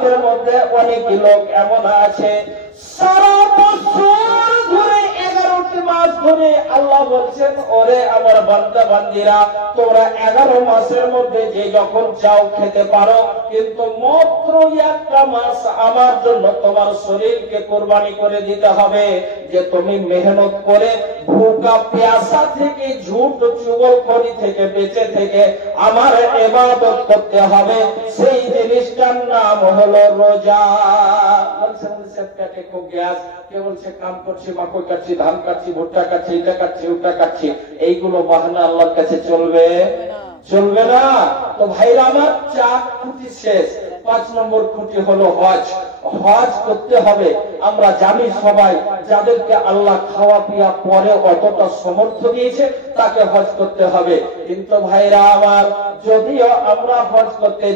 আমাদের মধ্যে অনেক লোক এমন আছে সারা বছর ধরে 11টি মাস ধরে আল্লাহ বলছেন, ওরে আমার বান্দা বান্দিরা, তোমরা 11 মাসের মধ্যে যে যখন চাও খেতে পারো, কিন্তু মাত্র একটা মাস আমার জন্য তোমার শরীরকে কোরবানি করে দিতে হবে, যে তুমি মেহনত করে ভুকা প্যাসা থেকে ঝুট চুগলখড়ি থেকে বেঁচে থেকে আমার ইবাদত করতে হবে। সেই জিনিসটার নাম হলো রোজা। খুব গ্যাস, কে বলছে কাম করছি, মাকড় কাটছি, ধান কাটছি, ভুট্টা কাটছি, এটা কাটছি, ওটা কাটছি, এইগুলো বাহানা আল্লাহর কাছে চলবে? চলবে না। তো ভাইরা আমার, 4 খুঁটি শেষ। 5 নম্বর খুঁটি হলো হজ। হজ করতে হবে। আমরা জানি সবাই, যাদেরকে আল্লাহ খাওয়া পিয়া পরে অতটা সমর্থ দিয়েছে তাকে হজ করতে হবে। কিন্তু ভাইরা আমার, যদিও আমরা হজ করতে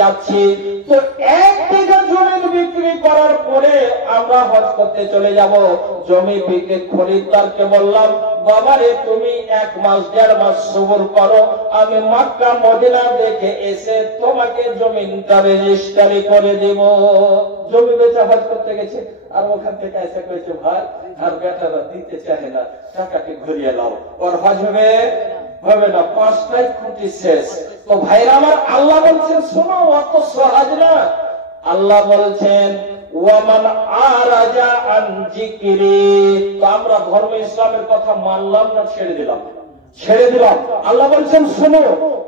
যাচ্ছি, তো 1 বিঘা জমি বিক্রি করার পরে আমরা হজ করতে চলে যাব। জমি বিক্রি খরিদ্দারকে বললাম, বাবারে তুমি 1 মাস 1.5 মাস সবর করো, আমি মক্কা মদিনা দেখে এসে তোমাকে জমিনটা রেজিস্ট্রি করে দেব। জমি বেচা হজ করতে গেছে, আর ওখান থেকে এসে কয়েছে, ভাই আর বেটারা দিতে চাহে না, টাকাটি ঘুরিয়ে নাও, ওর হজ হবে? হবে না। 5টাই খুঁটি শেষ। তো ভাইরা আমার, আল্লাহ বলছেন শোনো, অত সহজ না। আল্লাহ বলছেন ওয়ামান আরাজা আন যিকরি। তো আমরা ধর্ম ইসলামের কথা মানলাম না ছেড়ে দিলাম? ছেড়ে দিলাম। আল্লাহ বলছেন শোনো,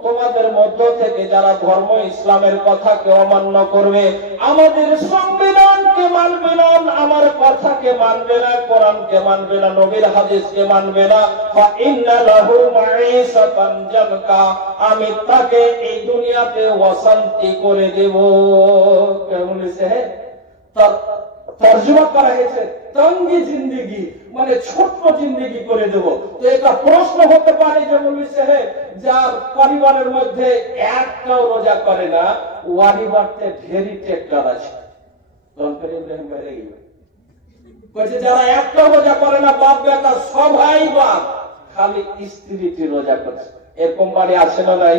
তোমাদের মধ্য থেকে যারা ধর্ম ইসলামের কথাকে অমান্য করবে, আমাদের সংবিধানকে মানবে না, আমার কথাকে মানবে না, কোরআনকে মানবে না, নবীর হাদিসকে মানবে না, ফা ইন্না লাহু মাঈশাতান জানকা, আমি তাকে এই দুনিয়াতে অশান্তি করে দেব। কেমন হয়েছে? তার তর্জমা করা হয়েছে তঙ্গি জিন্দেগি, মানে ছোট্ট জিন্দেগি করে দেব। তো এটা প্রশ্ন হতে পারে যে মৌলভী সাহেব, যার পরিবারের মধ্যে একটাও রোজা করে না, ওয়ারি বাড়তে ঢেরি টেক্টার আছে। যারা একটাও রোজা করে না, বাপ বেটা সবাই বাপ, খালি স্ত্রীটি রোজা করছে। এরকম বাড়ি আছে না নাই?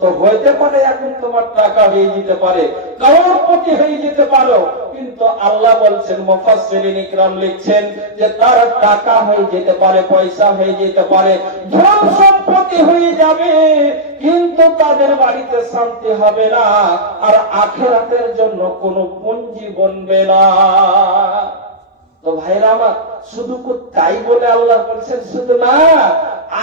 তো হইতে পারে এখন তোমার টাকা হয়ে যেতে পারে, কারোরপতি হয়ে যেতে পারো, কিন্তু আল্লাহ বলছেন, মুফাসসিরিন ইকরাম লিখছেন যে তার টাকা হয়ে যেতে পারে, পয়সা হয়ে যেতে পারে, ধন সম্পত্তি হয়ে যাবে, কিন্তু তাদের বাড়িতে শান্তি হবে না, আর আখিরাতের জন্য কোনো পুঁজি বনবে না। তো ভাইরা আমার, শুধু তাই বলে আল্লাহ বলছেন শুধু না,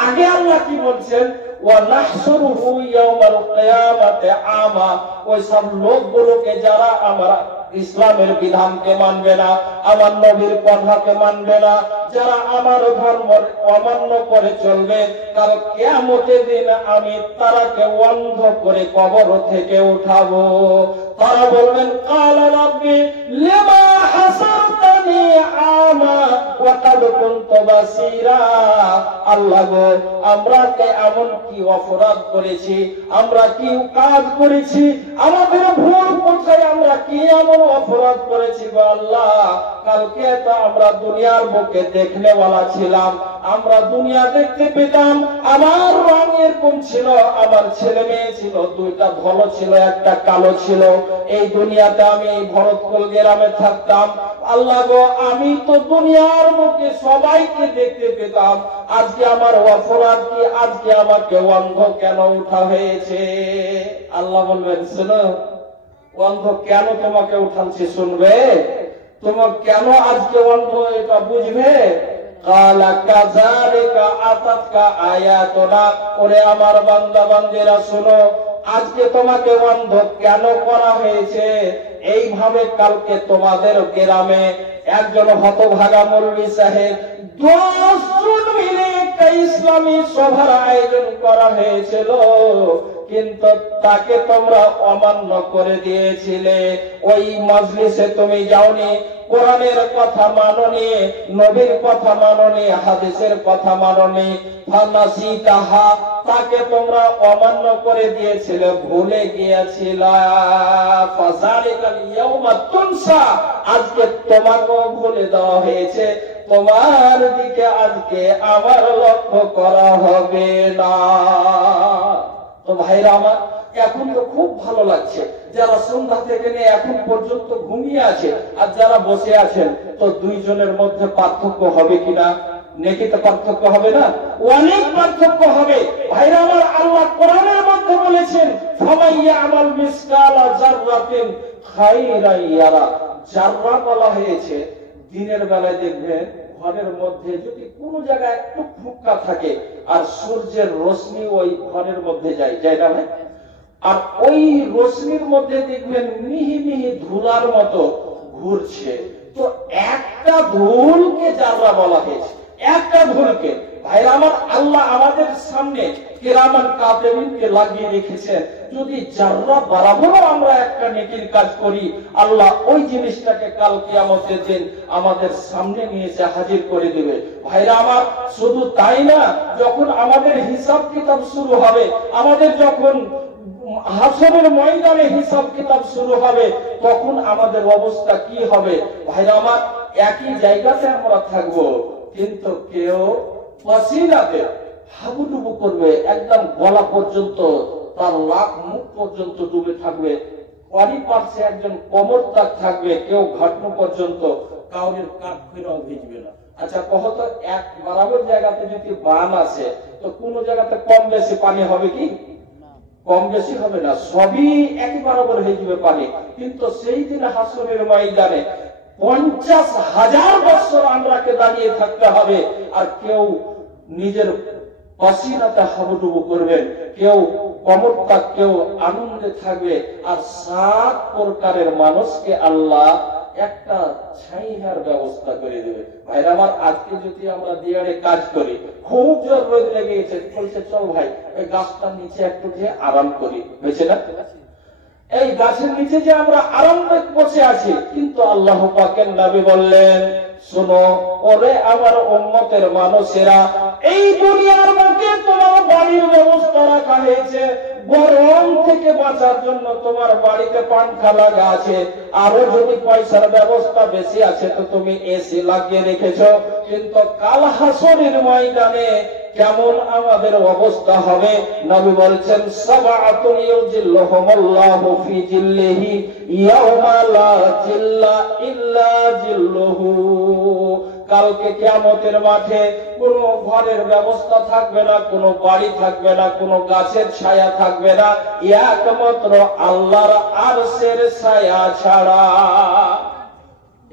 আগে আল্লাহ কি বলছেন, ওয়ানাহশুরুহু ইয়াওমাল কিয়ামাতি আমা, ওই সব লোকগুলোকে যারা আমার ইসলামের বিধানকে মানবে না, আমার নবীর কথাকে মানবে না, যারা আমার ধর্ম অমান্য করে চলবে, কাল কিয়ামতের দিন আমি তারাকে অন্ধ করে কবর থেকে উঠাবো। তারা বলবেন, ক্বালা রাব্বি লিমা হাসারতানি আমা ওয়া কাদ কুনতু বাসীরা। আল্লাহ গো, আমরা এমন কি অপরাধ করেছি, আমরা কি কাজ করেছি, আমাদের ভুল কোথায়, আমরা কি এমন অপরাধ করেছি গো আল্লাহ? কালকে তো আমরা দুনিয়ার বুকে দেখনেওয়ালা ছিলাম, আমরা দুনিয়া দেখতে পেতাম, আমার রং এরকম ছিল, আমার ছেলে মেয়ে ছিল, 2টা ভালো ছিল, একটা কালো ছিল। এই দুনিয়াতে আমি ভরতকুল গ্রামে থাকতাম। আল্লাহ গো, আমি তো দুনিয়ার বুকে সবাইকে দেখতে পেতাম, আজকে আমার অপরাধ কি, আজকে আমাকে অন্ধ কেন উঠা হয়েছে? আল্লাহ বলবেন, শোনো, অন্ধ কেন তোমাকে উঠাচ্ছি শুনবে? তোমার কেন আজকে অন্ধ এটা বুঝবে? কালা কাযালিকা আতাতকা আয়াতুনা, ওরে আমার বান্দা বান্দিরা শোনো, আজকে তোমাকে অন্ধ কেন করা হয়েছে? এইভাবে কালকে তোমাদের গ্রামে একজন হতভাগা মৌলভী সাহেব 10 জন মিলে একটা ইসলামী সভার আয়োজন করা হয়েছিল, কিন্তু তাকে তোমরা অমান্য করে দিয়েছিলে। ওই মজলিসে তুমি যাওনি, কোরআনের কথা মানোনি, নবীর কথা মানোনি, হাদিসের কথা মানোনি, ফানাসিতাহা, তাকে তোমরা অমান্য করে দিয়েছিলে, ভুলে গিয়েছিলে। ফাযালিকাল ইয়াউমা তুনসা, আজকে তোমাকেও ভুলে দেওয়া হয়েছে, তোমার দিকে আজকে আবার লক্ষ্য করা হবে না। তো ভাইরা আমার, এখন তো খুব ভালো লাগছে। যারা সন্ধ্যা থেকে নিয়ে এখন পর্যন্ত ঘুমিয়ে আছে আর যারা বসে আছেন, তো দুইজনের মধ্যে পার্থক্য হবে কিনা? নেকিতে পার্থক্য হবে না? অনেক পার্থক্য হবে। ভাইরা আমার, আল্লাহ কোরআনের মধ্যে বলেছেন ফামাইয়া আমাল মিসকালা জাররাতিন খাইরান ইয়ারা। জাররা বলা হয়েছে দিনের বেলায় দেখবেন ঘরের মধ্যে যদি কোনো জায়গায় একটু ফুক্কা থাকে আর সূর্যের রশ্মি ওই ঘরের মধ্যে যায় না ভাই, আর ওই রশ্মির মধ্যে দেখবেন মিহি মিহি ধুলার মতো ঘুরছে, তো একটা ধুলকে জাররা বলা হয়েছে, একটা ধুলকে। ভাইরা আমার, আল্লাহ আমাদের সামনে কিরামান কাতিবিনকে লাগিয়ে রেখেছেন। যদি জাররা বরাবরও আমরা একটা নেকির কাজ করি, আল্লাহ ওই জিনিসটাকে কাল কিয়ামতের দিন আমাদের সামনে নিয়ে এসে হাজির করে দেবে। ভাইরা আমার, শুধু তাই না, যখন আমাদের হিসাব কিতাব শুরু হবে, আমাদের যখন হাসরের ময়দানে হিসাব কিতাব শুরু হবে, তখন আমাদের অবস্থা কি হবে? ভাইরা আমার, একই জায়গাতে আমরা থাকবো, কিন্তু কেউ পাসিনাতে হাবুডুবু করবে, একদম গলা পর্যন্ত, তার লাখ মুখ পর্যন্ত ডুবে থাকবে। ওয়ারি পার্শ্বে একজন কোমর তাক থাকবে, কেউ ঘাটনু পর্যন্ত, কাউরের কাঠ ফেরাও ভিজবে না। আচ্ছা কহতো, এক বরাবর জায়গাতে যদি বান আছে, তো কোন জায়গাতে কম বেশি পানি হবে কি? কম বেশি হবে না, সবই একই বরাবর হয়ে যাবে পানি। কিন্তু সেই দিন হাসরের ময়দানে 50,000 বছর আমরাকে দাঁড়িয়ে থাকতে হবে, আর কেউ নিজের পাসিনাতে হাবুডুবু করবেন, কেউ কমরটা, কেউ আনন্দে থাকবে। আর 7 প্রকারের মানুষকে আল্লাহ একটা ছাইহার ব্যবস্থা করে দেবে। ভাইরা আমার, আজকে যদি আমরা দিয়ারে কাজ করি, খুব জোর রোদ লেগে গেছে, বলছে চল ভাই ওই গাছটার নিচে একটু গিয়ে আরাম করি, হয়েছে না? এই গাছের নিচে যে আমরা আরামে বসে আছি, কিন্তু আল্লাহ পাকের নবী বললেন, শোনো ওরে আমার উম্মতের মানুষেরা, এই দুনিয়ার বুকে তোমার বাড়ির ব্যবস্থা রাখা হয়েছে, গরম থেকে বাঁচার জন্য তোমার বাড়িতে পাংখা লাগা আছে, আরো যদি পয়সার ব্যবস্থা বেশি আছে তো তুমি এসি লাগিয়ে রেখেছো। কিন্তু কাল হাসরের ময়দানে কেমন আমাদের অবস্থা হবে? নবী বলছেন, সাবআতুন ইউজিল্লুহুমুল্লাহু ফি জিল্লিহি ইয়াওমা লা জিল্লা ইল্লা জিল্লুহু। কালকে কিয়ামতের মাঠে কোনো ঘরের ব্যবস্থা থাকবে না, কোনো বাড়ি থাকবে না, কোনো গাছের ছায়া থাকবে না, একমাত্র আল্লাহর আরশের ছায়া ছাড়া।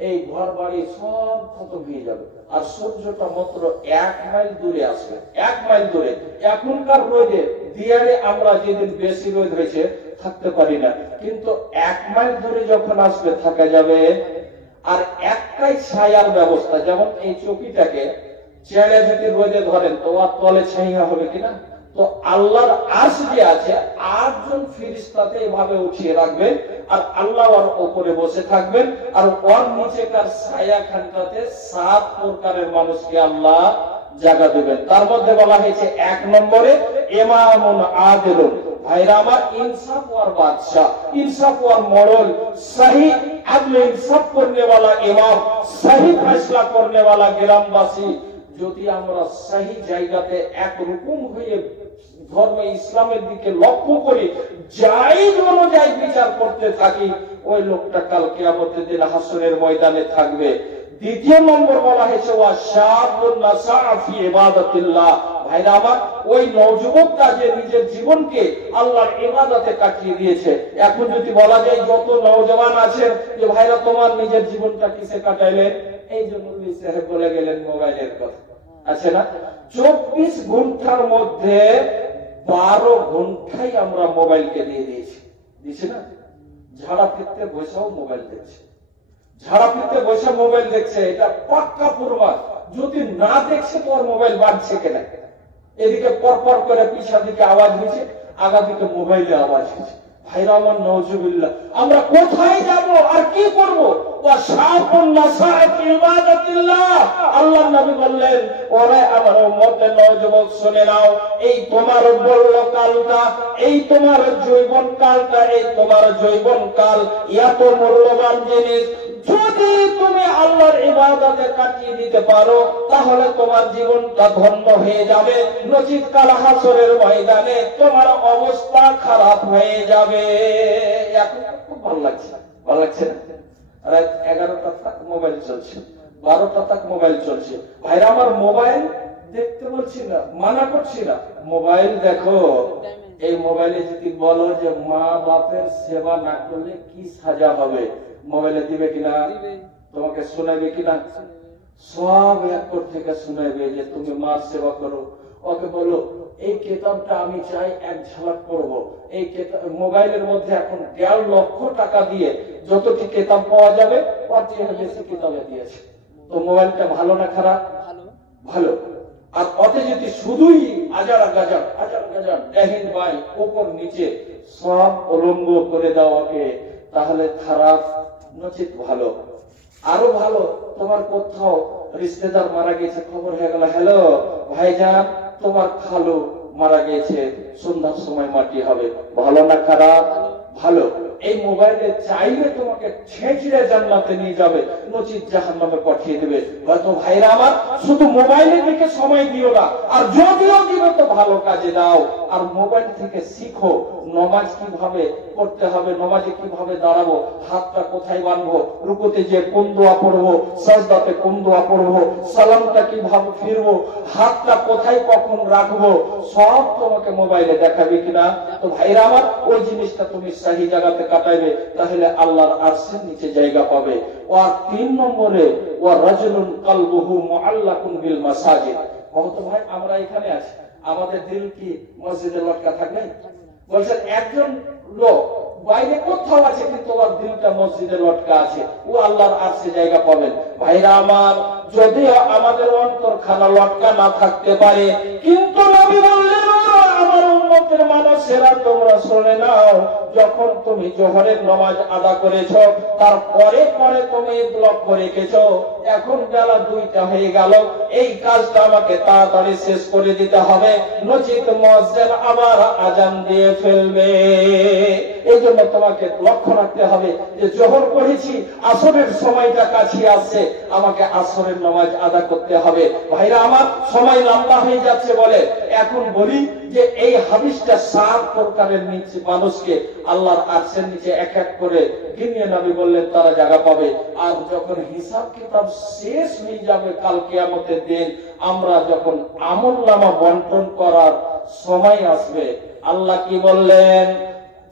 এই ঘর বাড়ি সব খতম হয়ে যাবে, আর সূর্যটা মাত্র 1 মাইল দূরে আসবে, 1 মাইল দূরে। এখনকার রোদে দিয়ারে আমরা যেদিন বেশি রোদ হয়েছে থাকতে পারি না, কিন্তু 1 মাইল দূরে যখন আসবে থাকা যাবে। আর একটাই ছায়ার ব্যবস্থা, যেমন এই চৌকিটাকে ছেড়ে যদি রোদে ধরেন তো আর তলে ছায়া হবে কিনা? তো আল্লাহর আরশ যে আছে, 8 জন ফেরেশতাকে এভাবে উঠিয়ে রাখবেন, আর আল্লাহ ওর উপরে বসে থাকবেন, আর ওর নিচেকার ছায়াখানটাতে 7 প্রকারের মানুষকে আল্লাহ জায়গা দেবেন। তার মধ্যে বলা হয়েছে 1 নম্বরে ইমামুন আদিলুন। ভাইরা আমার, इंसाफ और बादशाह, इंसाफ और मोड़ल, सही अदल इंसाफ करने वाला इमाम, सही फैसला करने वाला ग्रामवासी। যদি আমরা সহি জায়গাতে একরকম হয়ে ধর্ম ইসলামের দিকে লক্ষ্য করে জায়েজ অনুযায়ী বিচার করতে থাকি, ওই লোকটা কাল কিয়ামতের দিন হাসরের ময়দানে থাকবে। দ্বিতীয় নম্বর বলা হয়েছে ওয়াশাবুন নাসাআ ফি ইবাদাতিল্লাহ। ভাইরা আমার, ওই নওযুবকটা যে নিজের জীবনকে আল্লাহর ইবাদতে কাটিয়ে দিয়েছে। এখন যদি বলা যায় যত নওজওয়ান আছে যে ভাইরা তোমার নিজের জীবনটা কিসে কাটাইলেন, এই জন্য সাহেব বলে গেলেন মোবাইলের কথা, আছে না? 24 ঘন্টার মধ্যে 12 ঘন্টাই আমরা মোবাইলকে দিয়ে দিয়েছি না? ঝাড়া ফিরতে বসেও মোবাইল দেখছে, ঝাড়া ফিরতে বসে মোবাইল দেখছে, এটা পাক্কা প্রমাণ। যদি না দেখছে তো আর মোবাইল বাজছে কেনা? এদিকে পরপর করে পিছার দিকে আওয়াজ হয়েছে, আগা দিকে মোবাইলে আওয়াজ হয়েছে, ভাইরা আমার, নওজুবিল্লাহ, আমরা কোথায় যাব আর কি করব? আল্লাহ নবী বললেন, ওরে আমার উম্মতের নওজুবক, শুনে নাও, এই তোমার বাল্যকালটা, এই তোমার যৌবন কালটা, এই তোমার যৌবন কাল এত মূল্যবান জিনিস। যদি তুমি আল্লাহর ইবাদতে কাটিয়ে দিতে পারো তাহলে তোমার জীবনটা ধন্য হয়ে যাবে, নচিত কাল হাসরের ময়দানে তোমার অবস্থা খারাপ হয়ে যাবে। এখন খুব ভালো লাগছে, ভালো লাগছে না? রাত 11টা তক মোবাইল চলছে, 12টা তক মোবাইল চলছে। ভাইরা আমার, মোবাইল দেখতে বলছি না, মানা করছি না, মোবাইল দেখো। এই মোবাইলে যদি বলো যে মা বাপের সেবা না করলে কি সাজা হবে, মোবাইলে দিবে কিনা? তোমাকে শোনাবে কিনা? সব এক থেকে শোনাবে যে তুমি মার সেবা করো। ওকে বলো এই কিতাবটা আমি চাই এক ঝলক পড়বো। এই মোবাইলের মধ্যে এখন 1.5 লক্ষ টাকা দিয়ে যতটি কিতাব পাওয়া যাবে তার থেকে বেশি কিতাবে দিয়েছে। তো মোবাইলটা ভালো না খারাপ? ভালো। আর অতে যদি শুধুই আজার গাজার ডাহিন বাই উপর নিচে সব উলঙ্গ করে দেওয়াকে, তাহলে খারাপ, নচিত ভালো। আরো ভালো, তোমার কোথাও রিশতেদার মারা গেছে, খবর হয়ে গেল, হ্যালো ভাইজান তোমার খালু মারা গেছে, সন্ধ্যার সময় মাটি হবে, ভালো না খারাপ? ভালো। এই মোবাইলে চাইলে তোমাকে ছেঁচড়ে জান্নাতে নিয়ে যাবে, নচিত জাহান্নামে পাঠিয়ে দেবে। হয়তো ভাইরা আমার, শুধু মোবাইলের দিকে সময় দিও না, আর যদিও দিবে তো ভালো কাজে দাও। আর মোবাইল থেকে শিখো নমাজ কিভাবে পড়তে হবে, নমাজে কিভাবে দাঁড়াবো, হাতটা কোথায় বাঁধবো, রুকুতে যে কোন দোয়া পড়বো, সাজদাতে কোন দোয়া পড়বো, সালামটা কিভাবে ফিরবো, হাতটা কোথায় কখন রাখবো, সব তোমাকে মোবাইলে দেখাবে কিনা? তো ভাইরা আমার, ওই জিনিসটা তুমি সহি জায়গাতে কাটাইবে, তাহলে আল্লাহর আরশের নিচে জায়গা পাবে। আর 3 নম্বরে, ওয়া রাজুলুন কলবুহু মুআল্লাকুন বিল মাসাজিদ। কত ভাই আমরা এখানে আছি, আমাদের দিল কি মসজিদে লটকা থাকবে? বলছেন একজন লোক বাইরে কোথাও আছে কিন্তু ওর দিলটা মসজিদে লটকা আছে, ও আল্লাহর আরশে জায়গা পাবেন। ভাইরা আমার, যদিও আমাদের অন্তরখানা লটকা না থাকতে পারে, কিন্তু নবী বললেন, আমার উম্মতের মানুষেরা তোমরা শুনে নাও, যখন তুমি জোহরের নামাজ আদা করেছো, তারপরে তুমি লক্ষ্য রেখেছো এখন বেলা 2টা হয়ে গেল, এই কাজটা আমাকে তাড়াতাড়ি শেষ করে দিতে হবে, নচিত মুয়াজ্জিন আবার আজান দিয়ে ফেলবে। এই জন্য তোমাকে লক্ষ্য রাখতে হবে যে জোহর পড়েছি, আসরের সময়টা কাছে আসছে, আমাকে আসরের নামাজ আদা করতে হবে। ভাইরা আমার, সময় লম্বা হয়ে যাচ্ছে বলে এখন বলি যে এই হাদিসটা 7 প্রকারের নিচে মানুষকে আল্লাহর আরশের নিচে এক এক করে গিনিয়ে নবী বললেন তারা জায়গা পাবে। আর যখন হিসাব কিতাব শেষ হয়ে যাবে কাল কিয়ামতের দিন, আমরা যখন আমলনামা বন্টন করার সময় আসবে, আল্লাহ কি বললেন?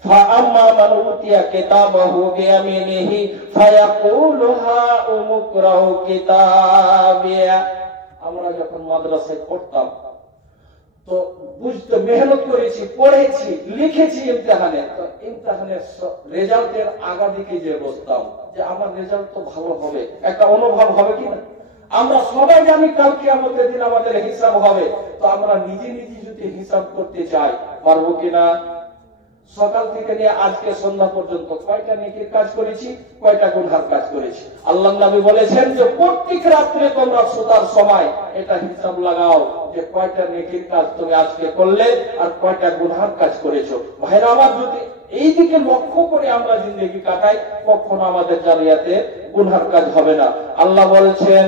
فَأَمَّا مَنْ أُوتِيَ كِتَابَهُ بِيَمِينِهِ فَيَقُولُ هَاؤُمُ اقْرَءُوا كِتَابِيَهْ। আমরা যখন মাদ্রাসায় পড়তাম তো বুঝতে মেহনত করেছি, পড়েছি, লিখেছি ইমতিহানে, তো ইমতিহানের রেজাল্টের আগা দিকে যে বসতাম যে আমার রেজাল্ট তো ভালো হবে, একটা অনুভব হবে কিনা? আমরা সবাই জানি কাল কিয়ামতের দিন আমাদের হিসাব হবে, তো আমরা নিজে নিজে যদি হিসাব করতে চাই পারবো কিনা? সকাল থেকে নিয়ে আজকে সন্ধ্যা পর্যন্ত কয়টা নেকির কাজ করেছি, কয়টা গুনহার কাজ করেছি? আল্লাহর নবী বলেছেন যে প্রত্যেক রাত্রে তোমরা শোয়ার সময় এটা হিসাব লাগাও যে কয়টা নেকির কাজ তুমি আজকে করলে আর কয়টা গুনহার কাজ করেছো। ভাইরা আমার, যদি এই দিকে লক্ষ্য করে আমরা জিন্দেগি কাটাই, কখনো আমাদের জারিয়াতে গুনহার কাজ হবে না। আল্লাহ বলছেন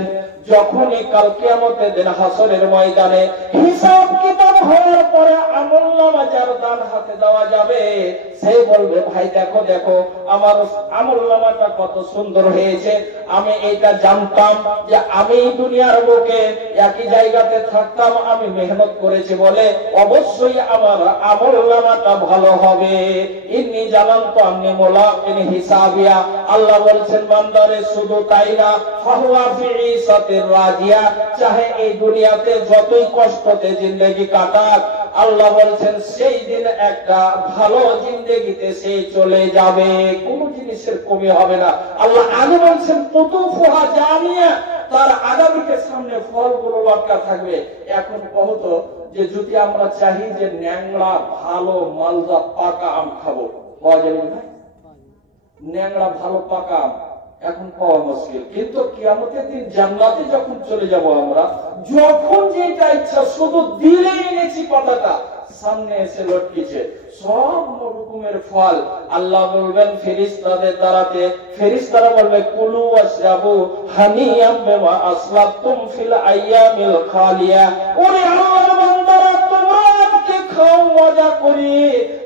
যখনই কাল কিয়ামতের দিন হাসরের ময়দানে হিসাব কিতাব হওয়ার পরে আমলনামা যার ডান হাতে দেওয়া যাবে, সেই বলবে ভাই দেখো দেখো আমার আমলনামাটা কত সুন্দর হয়েছে, আমি এইটা জানতাম যে আমি দুনিয়ার বুকে একই জায়গাতে থাকতাম, আমি মেহনত করেছি বলে অবশ্যই আমার আমলনামাটা ভালো হবে। ইন্নী জানানতু আন্নী মুলাকিন হিসাবিয়া। আল্লাহ বলছেন বান্দারে শুধু তাই না, ফাহুয়া ফি ঈসাতির রাদিয়া, চাহে এই দুনিয়াতে যতই কষ্টতে জিন্দেগি কাটাক, আল্লাহ বলছেন সেই দিন একটা ভালো জিন্দেগিতে সে চলে যাবে, কোনো জিনিসের কমি হবে না। আল্লাহ আগে বলছেন কুতুফুহা জানিয়া, তার আগামীকে সামনে ফলগুলো লটকা থাকবে। এখন কহতো যে যদি আমরা চাই যে ন্যাংরা ভালো মালদা পাকা আম খাবো, পাওয়া যাবে ভাই? ন্যাংরা ভালো পাকা এখন পাওয়া মুশকিল, কিন্তু কিয়ামতের দিন জান্নাতে যখন চলে যাব আমরা, যখন যেটা ইচ্ছা শুধু দিলে এনেছি কথাটা সামনে এসে লটকেছে, সব রকমের ফল আল্লাহ বলবেন ফেরেশতাদের দ্বারাতে, ফেরেশতারা বলবে কুলু ওয়াশরাবু হানিয়াম বিমা আসলাফতুম ফিল আইয়ামিল খালিয়া। ওরে আল্লাহর বান্দারা, তোমরা আজকে খাও মজা করে,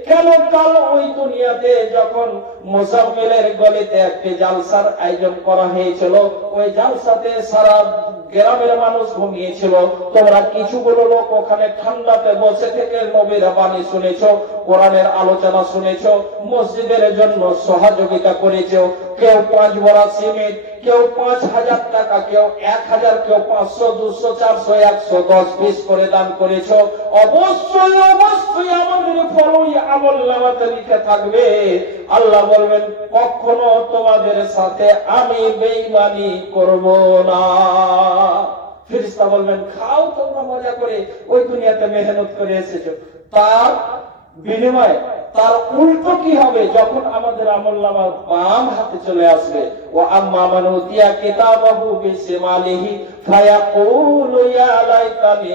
কেন কাল ওই দুনিয়াতে যখন মুসাফিরের গলিতে একটি জালসার আয়োজন করা হয়েছিল, ওই জালসাতে সারা গ্রামের মানুষ ঘুমিয়েছিল, তোমরা কিছুগুলো লোক ওখানে ঠান্ডাতে বসে থেকে নবীর বাণী শুনেছো, কোরআনের আলোচনা শুনেছো, মসজিদের জন্য সহযোগিতা করেছো, কেউ 5 বড়া সিমেন্ট, কেউ 5,000 টাকা, কেউ 1,000, কেউ 500, 200, 400, 110 পিস করে দান করেছো। অবশ্যই অবশ্যই আমাদের ফল ওই আমলনামাতে লিখে থাকবে। আল্লাহ বলবেন কখনো তোমাদের সাথে আমি বেঈমানি করব না। ফেরেশতা বলবেন খাও তোমরা মজা করে, ওই দুনিয়াতে মেহনত করে এসেছো, তার বিনিময়ে তার উল্টো কি হবে? যখন আমাদের আমলনামা বাম হাতে চলে আসবে, ও আম্মা মান উতিয়া কিতাবাহু বিশিমালিহি ফায়াকুলু ইয়া লাইতানি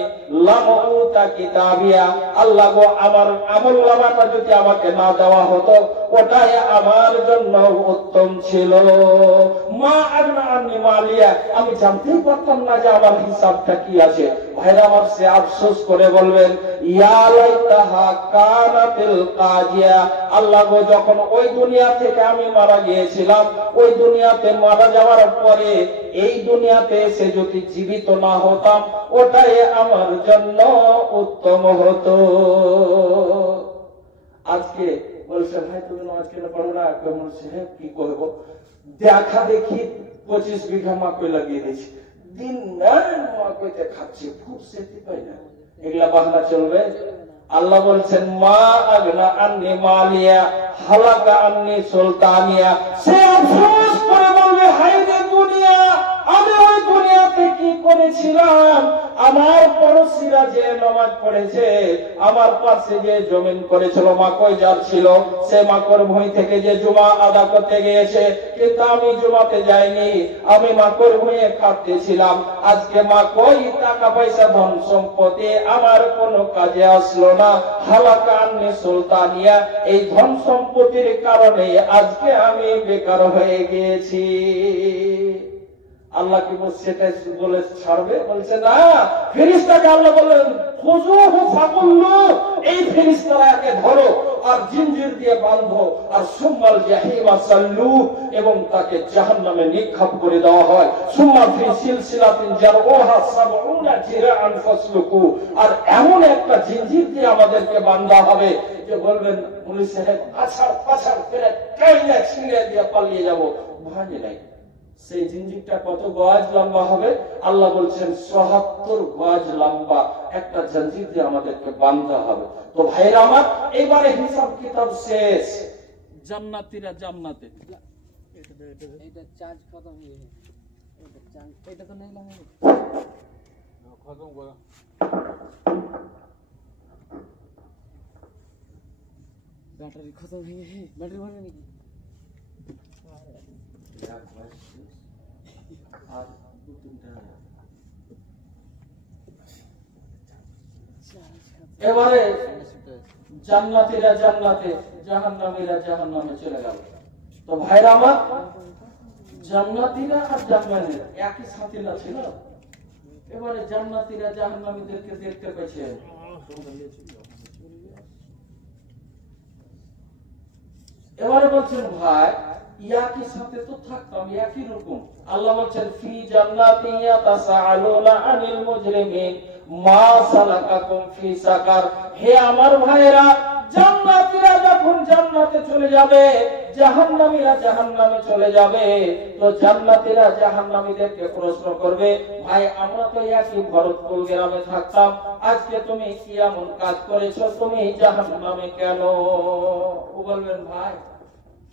লাম উতা কিতাবিয়া। আল্লাহ গো, আমার আমলনামাটা যদি আমাকে না দেওয়া হতো, ওটাই আমার জন্য উত্তম ছিল। মা আগনা আন্নি মালিয়া, আমি জানতেই পারতাম না যে আমার হিসাবটা কি আছে। ভাইরা আমার, সে আফসোস করে বলবেন ইয়া লাইতাহা কানাতিল কাজিয়া। আল্লাহ গো, যখন ওই দুনিয়া থেকে আমি মারা গিয়েছিলাম, ওই দুনিয়াতে মারা যাওয়ার পরে এই দুনিয়াতে এসে যদি জীবিত না হতাম, ওটাই আমার জন্য উত্তম হতো। আজকে বলছে ভাই তুমি নামাজ কেন পড়ো না? বলছে হ্যাঁ কি করবো, দেখা দেখি 25 বিঘা মাকই লাগিয়ে দিয়েছি, দিন মাকইতে খাচ্ছি, ফুরসতি পাই না, এগুলা বাহানা চলবে? আল্লাহ বলছেন মা আগনা আন্নি মালিয়া হালাকা আন্নি সুলতানিয়া। সে আফসোস করে বলবে হায় রে দুনিয়া, আমি ওই দুনিয়াতে কি করেছিলাম? আমার পড়োশিরা যে নামাজ পড়েছে, আমার পাশে যে জমিন করেছিল, মাকই যার ছিল, সে মাকর ভূমি থেকে যে জুমা আদা করতে গিয়েছে, কিন্তু আমি জুমাতে যাইনি, আমি মাকর ভূমিতে খাটতেছিলাম। আজকে মাকই টাকা পয়সা ধন সম্পত্তি আমার কোনো কাজে আসলো না। হালাকা আন্নি সুলতানিয়া, এই ধন সম্পত্তির কারণে আজকে আমি বেকার হয়ে গিয়েছি। আল্লাহ কি সেটা বলে ছাড়বে? বলছে না। ফেরেশতাকে আল্লাহ বললেন খুযুহু ফাকুল্লু, এই ফেরেশতাকে ধরো আর জিনজির দিয়ে বাঁধো, আর সুম্মাল জাহিমা সাল্লু, এবং তাকে জাহান্নামে নিক্ষেপ করে দেওয়া হয়। সুম্মা ফি সিলসিলাতিন জারউহা 70 জিরাআন ফাসলুকু, আর এমন একটা জিনজির দিয়ে আমাদেরকে বাঁধা হবে যে বলবেন মুলি সাহেব আছাড় পাছাড় করে কাইনা ছিঁড়ে দিয়ে পালিয়ে যাব, ভাঙে নাই। সেই জিনজিরটা কত গজ লম্বা হবে? আল্লাহ বলছেন ৭৭ গজ লম্বা একটা জঞ্জির দিয়ে আমাদেরকে বাঁধা হবে। তো ভাইরা আমার, এবারে হিসাব কিতাব শেষ। জান্নাতীরা জান্নাতে, এটা চার্জ খতম হয়ে গেছে, এটা চার্জ, এটা তো নেই লাগে খতম করা। ব্যাটারি খতম হয়ে গেছে, ব্যাটারি ভরে নাকি? এবারে জান্নাতীরা জান্নাতে, জাহান্নামীরা জাহান্নামে চলে গেল। তো ভাইরা আমার, জান্নাতীরা আর জাহান্নামীরা একই সাথে না ছিল। এবারে জান্নাতীরা জাহান্নামীদেরকে দেখতে পেয়েছেন, এবারে বলছেন ভাই একই সাথে তো থাকতাম, একই রকম। আল্লাহ বলছেন ফি জান্নাতিন ইয়াতাসাআলুনা আনিল মুজরিমিন মা সালাকাকুম ফি সাকার। হে আমার ভাইরা, জান্নাতীরা যখন জান্নাতে চলে যাবে, জাহান্নামীরা জাহান্নামে চলে যাবে, তো জান্নাতীরা জাহান্নামীদেরকে প্রশ্ন করবে ভাই আমরা তো একই ভরতপুর গ্রামে থাকতাম, আজকে তুমি কি এমন কাজ করেছো, তুমি জাহান্নামে কেন? ও বলবেন ভাই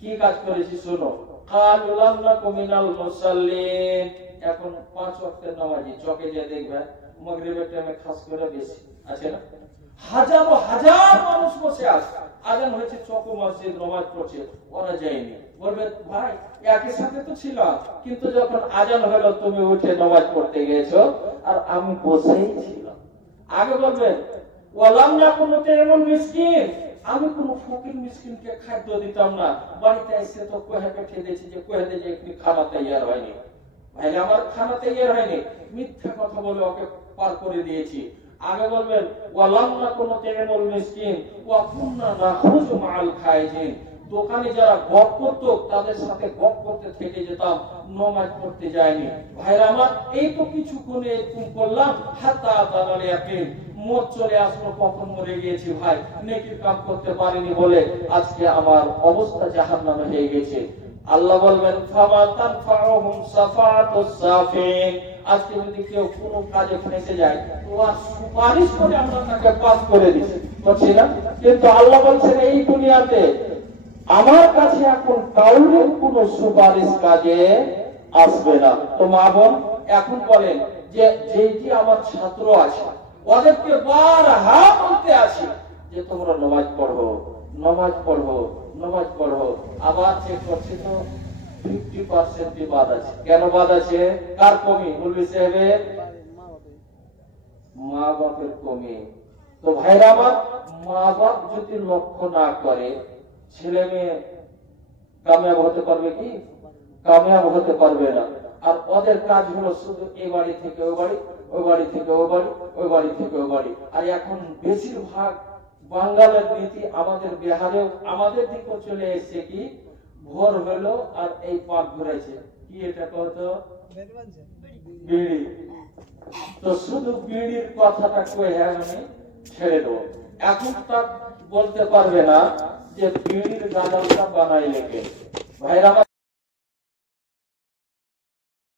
কি কাজ করেছি শোনো। কালু লাম নাকু মিনাল মুসাল্লিন, এখন 5 ওয়াক্তের নামাজি, চকে যে দেখবেন মাগরিবের টাইমে খাস করে বেশি আছে না, হাজারো হাজার মানুষ বসে আছে, আজান হয়েছে, চকো মসজিদ নামাজ পড়ছে, ওরা যায়নি। বলবে ভাই একই সাথে তো ছিলাম, কিন্তু যখন আজান হলো তুমি উঠে নামাজ পড়তে গিয়েছো আর আমি বসেই ছিলাম। আগে বলবেন ওয়ালাম ইয়াকুন তাইমুল মিসকিন, আমি কোন ফকির মিসকিনকে খাদ্য দিতাম না, বাড়িতে এসে তো কহে পেঠে দিয়েছি যে কহে দিয়ে যে একটু খানা তৈয়ার হয়নি, ভাই আমার খানা তৈয়ার হয়নি, মিথ্যা কথা বলে ওকে পার করে দিয়েছি। আগে বলবেন ওয়ালাম ইয়াকুন তাইমুল মিসকিন ওয়া কুননা নাখরুজু মাআল খাইজিন, দোকানে যারা গপ করতো তাদের সাথে গপ করতে থেকে যেতাম, নামাজ পড়তে যায়নি। ভাইরা আমার এই তো কিছুক্ষণে এরকম করলাম, হাত্তা আতাল ইয়াকিন, মত চলে আসলো, কখন মরে গিয়েছি ভাই, নেকির কাম করতে পারিনি বলে আজকে আমার অবস্থা জাহান্নামে হয়ে গেছে। আল্লাহ বলবেন ফামা তানফাউহুম সাফাতুস সাফিন, আজকে যদি কেউ কোনো কাজে ফেঁসে যায় তো আর সুপারিশ করে আমরা তাকে পাস করে দিচ্ছি, বুঝছি না? কিন্তু আল্লাহ বলছেন এই দুনিয়াতে আমার কাছে এখন কাউরের কোন সুপারিশ কাজে আসবে না। তো মা বোন এখন বলেন যে যেটি আমার ছাত্র আছে ওদেরকে বারহা বলতে আছি যে তোমরা নামাজ পড়ো, নামাজ পড়ো, নামাজ পড়ো, আবার চেক করছি তো 50% বাদ আছে। কেন বাদ আছে? কার কমি? বলবি সাহেবের মা বাপের কমি। তো ভাইরা আমার মা বাপ যদি লক্ষ্য না করে ছেলে মেয়ে কামিয়াব হতে পারবে কি? কামিয়াব হতে পারবে না। আর ওদের কাজ হলো শুধু এই বাড়ি থেকে ওই বাড়ি, ওই বাড়ি থেকে ওই বাড়ি, ওই বাড়ি থেকে ওই বাড়ি। আর এখন বেশিরভাগ বাঙালের নীতি আমাদের বিহারেও আমাদের দিকে চলে এসেছে কি ভোর হলো আর এই পাক ঘুরেছে কি এটা কত বিড়ি। তো শুধু বিড়ির কথাটা কয়ে আমি ছেড়ে দেবো। এখন তা বলতে পারবে না যে বিড়ির গাদালটা বানাইলে কে। ভাইরা